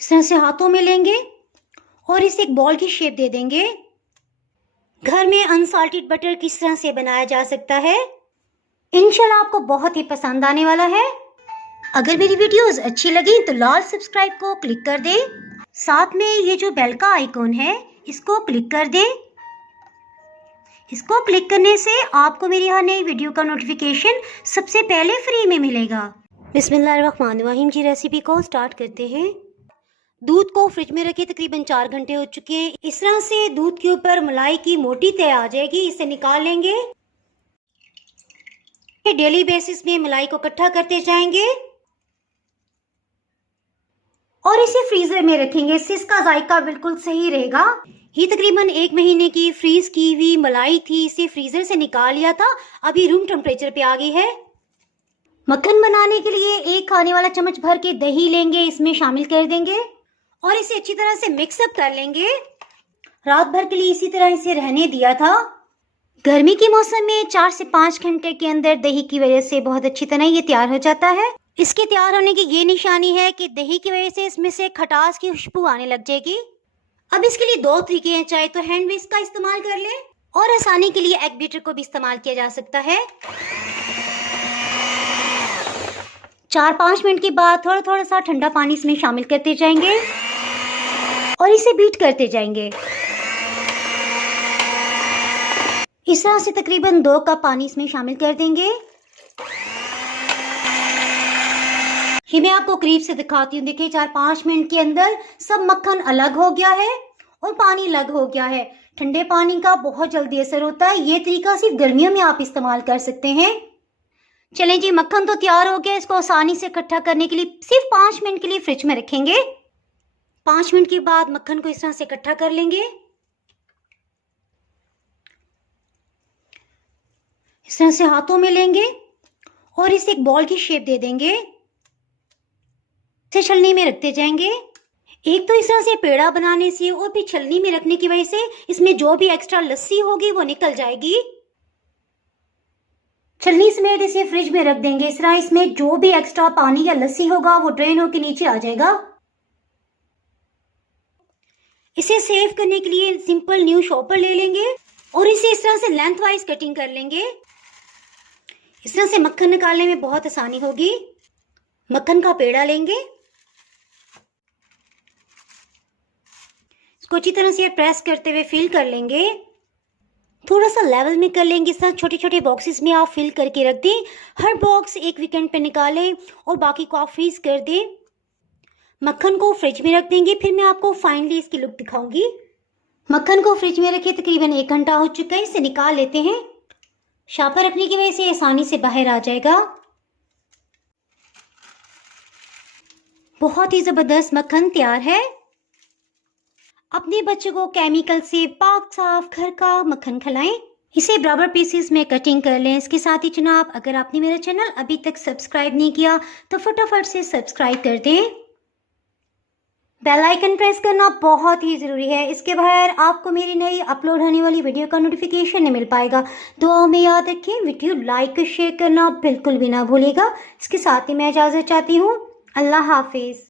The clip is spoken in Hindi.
इस तरह से हाथों में लेंगे और इसे एक बॉल की शेप दे देंगे। घर में अनसाल्टेड बटर किस तरह से बनाया जा सकता है, इंशाल्लाह आपको बहुत ही पसंद आने वाला है। अगर मेरी वीडियोस अच्छी लगी तो लाल सब्सक्राइब को क्लिक कर दें, साथ में ये जो बेल का आइकॉन है इसको क्लिक कर दें। इसको क्लिक करने से आपको मेरी हर नई वीडियो का नोटिफिकेशन सबसे पहले फ्री में मिलेगा। बिस्मिल्लाहिर्रहमानिर्रहीम जी, रेसिपी को स्टार्ट करते हैं। दूध को फ्रिज में रखे तकरीबन 4 घंटे हो चुके हैं। इस तरह से दूध के ऊपर मलाई की मोटी तय आ जाएगी, इसे निकाल लेंगे। डेली बेसिस में मलाई को इकट्ठा करते जाएंगे और इसे फ्रीजर में रखेंगे, इससे इसका जायका बिल्कुल सही रहेगा। ये तकरीबन 1 महीने की फ्रीज की हुई मलाई थी, इसे फ्रीजर से निकाल लिया था, अभी रूम टेम्परेचर पे आ गई है। मक्खन बनाने के लिए 1 खाने वाला चम्मच भर के दही लेंगे, इसमें शामिल कर देंगे और इसे अच्छी तरह से मिक्सअप कर लेंगे। रात भर के लिए इसी तरह इसे रहने दिया था। गर्मी के मौसम में 4 से 5 घंटे के अंदर दही की वजह से बहुत अच्छी तरह ये तैयार हो जाता है। इसके तैयार होने की ये निशानी है कि दही की वजह से इसमें से खटास की खुशबू आने लग जाएगी। अब इसके लिए 2 तरीके हैं, चाहे तो हैंड विस्क का इस्तेमाल कर लें और आसानी के लिए एग बीटर को भी इस्तेमाल किया जा सकता है। 4-5 मिनट के बाद थोड़ा थोड़ा सा ठंडा पानी इसमें शामिल करते जाएंगे और इसे बीट करते जाएंगे। इस तरह से तकरीबन 2 कप पानी इसमें शामिल कर देंगे। ये मैं आपको करीब से दिखाती हूँ। देखिए 4-5 मिनट के अंदर सब मक्खन अलग हो गया है और पानी अलग हो गया है। ठंडे पानी का बहुत जल्दी असर होता है। ये तरीका सिर्फ गर्मियों में आप इस्तेमाल कर सकते हैं। चलें जी, मक्खन तो तैयार हो गया। इसको आसानी से इकट्ठा करने के लिए सिर्फ 5 मिनट के लिए फ्रिज में रखेंगे। 5 मिनट के बाद मक्खन को इस तरह से इकट्ठा कर लेंगे। इस तरह से हाथों में लेंगे और इसे एक बॉल की शेप दे देंगे। इसे छलनी में रखते जाएंगे। एक तो इस तरह से पेड़ा बनाने से और फिर छलनी में रखने की वजह से इसमें जो भी एक्स्ट्रा लस्सी होगी वो निकल जाएगी। छलनी समेत इसे फ्रिज में रख देंगे। इस तरह इसमें जो भी एक्स्ट्रा पानी या लस्सी होगा वो ड्रेन होकर नीचे आ जाएगा। इसे सेव करने के लिए सिंपल न्यू शॉपर ले लेंगे और इसे इस तरह से लेंथ वाइज कटिंग कर लेंगे। इस तरह से मक्खन निकालने में बहुत आसानी होगी। मक्खन का पेड़ा लेंगे, इसको अच्छी तरह से प्रेस करते हुए फिल कर लेंगे। थोड़ा सा लेवल में कर लेंगे। इस तरह छोटे छोटे बॉक्सेस में आप फिल करके रख दें। हर बॉक्स एक वीकेंड पे निकालें और बाकी को आप फ्रीज कर दें। मक्खन को फ्रिज में रख देंगे। फिर मैं आपको फाइनली इसकी लुक दिखाऊंगी। मक्खन को फ्रिज में रखे तकरीबन 1 घंटा हो चुका है। इसे निकाल लेते हैं। शापर रखने की वजह से आसानी से बाहर आ जाएगा। बहुत ही जबरदस्त मक्खन तैयार है। अपने बच्चों को केमिकल से पाक साफ घर का मक्खन खिलाएं। इसे बराबर पीसेस में कटिंग कर लें। इसके साथ ही जनाब, अगर आपने मेरा चैनल अभी तक सब्सक्राइब नहीं किया तो फटाफट से सब्सक्राइब कर दें। बेल आइकन प्रेस करना बहुत ही ज़रूरी है। इसके बगैर आपको मेरी नई अपलोड होने वाली वीडियो का नोटिफिकेशन नहीं मिल पाएगा। दुआओं में याद रखें, वीडियो लाइक शेयर करना बिल्कुल भी ना भूलिएगा। इसके साथ ही मैं इजाज़त चाहती हूँ। अल्लाह हाफिज़।